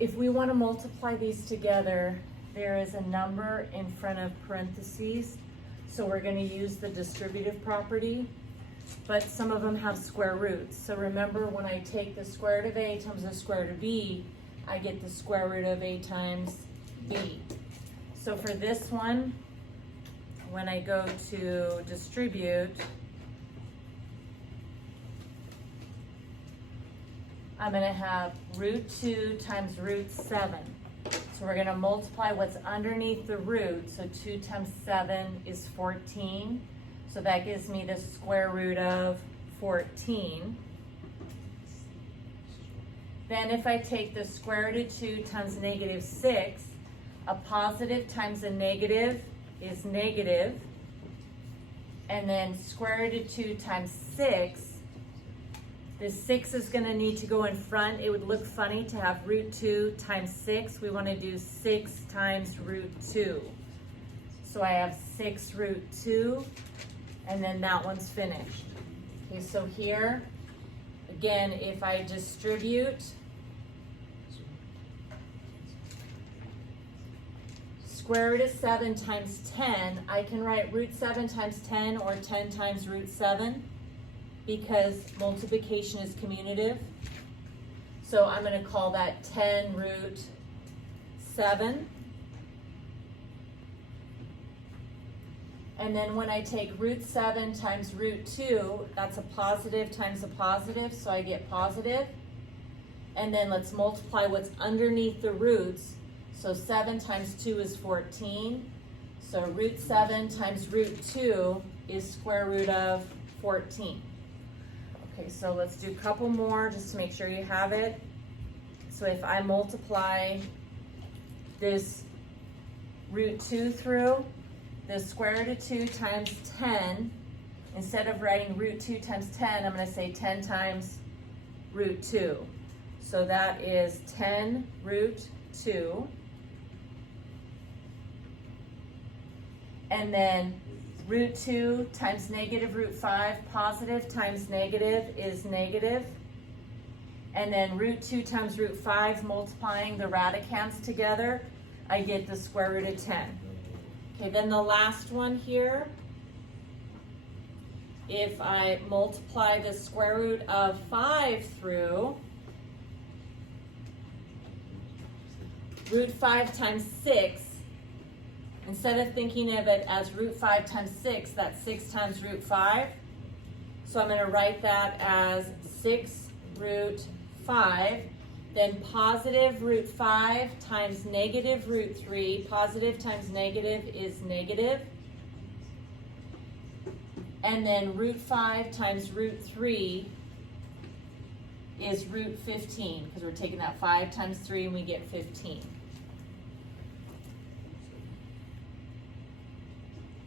if we want to multiply these together, there is a number in front of parentheses. So we're going to use the distributive property, but some of them have square roots. So remember, when I take the square root of a times the square root of b, I get the square root of a times b. So for this one, when I go to distribute, I'm going to have root 2 times root 7. So we're going to multiply what's underneath the root. So 2 times 7 is 14. So that gives me the square root of 14. Then if I take the square root of 2 times negative 6, a positive times a negative is negative. And then square root of 2 times 6, the 6 is going to need to go in front. It would look funny to have root 2 times 6. We want to do 6 times root 2. So I have 6 root 2, and then that one's finished. Okay, so here, again, if I distribute square root of 7 times 10, I can write root 7 times 10 or 10 times root 7. Because multiplication is commutative. So I'm going to call that 10 root 7. And then when I take root 7 times root 2, that's a positive times a positive, so I get positive. And then let's multiply what's underneath the roots. So 7 times 2 is 14. So root 7 times root 2 is square root of 14. Okay, so let's do a couple more just to make sure you have it. So if I multiply this root 2 through, the square root of 2 times 10, instead of writing root 2 times 10, I'm going to say 10 times root 2. So that is 10 root 2. And then root 2 times negative root 5, positive times negative is negative. And then root 2 times root 5, multiplying the radicands together, I get the square root of 10. Okay, then the last one here, if I multiply the square root of 5 through, root 5 times 6, instead of thinking of it as root 5 times 6, that's 6 times root 5. So I'm going to write that as 6 root 5. Then positive root 5 times negative root 3. Positive times negative is negative. And then root 5 times root 3 is root 15, because we're taking that 5 times 3 and we get 15.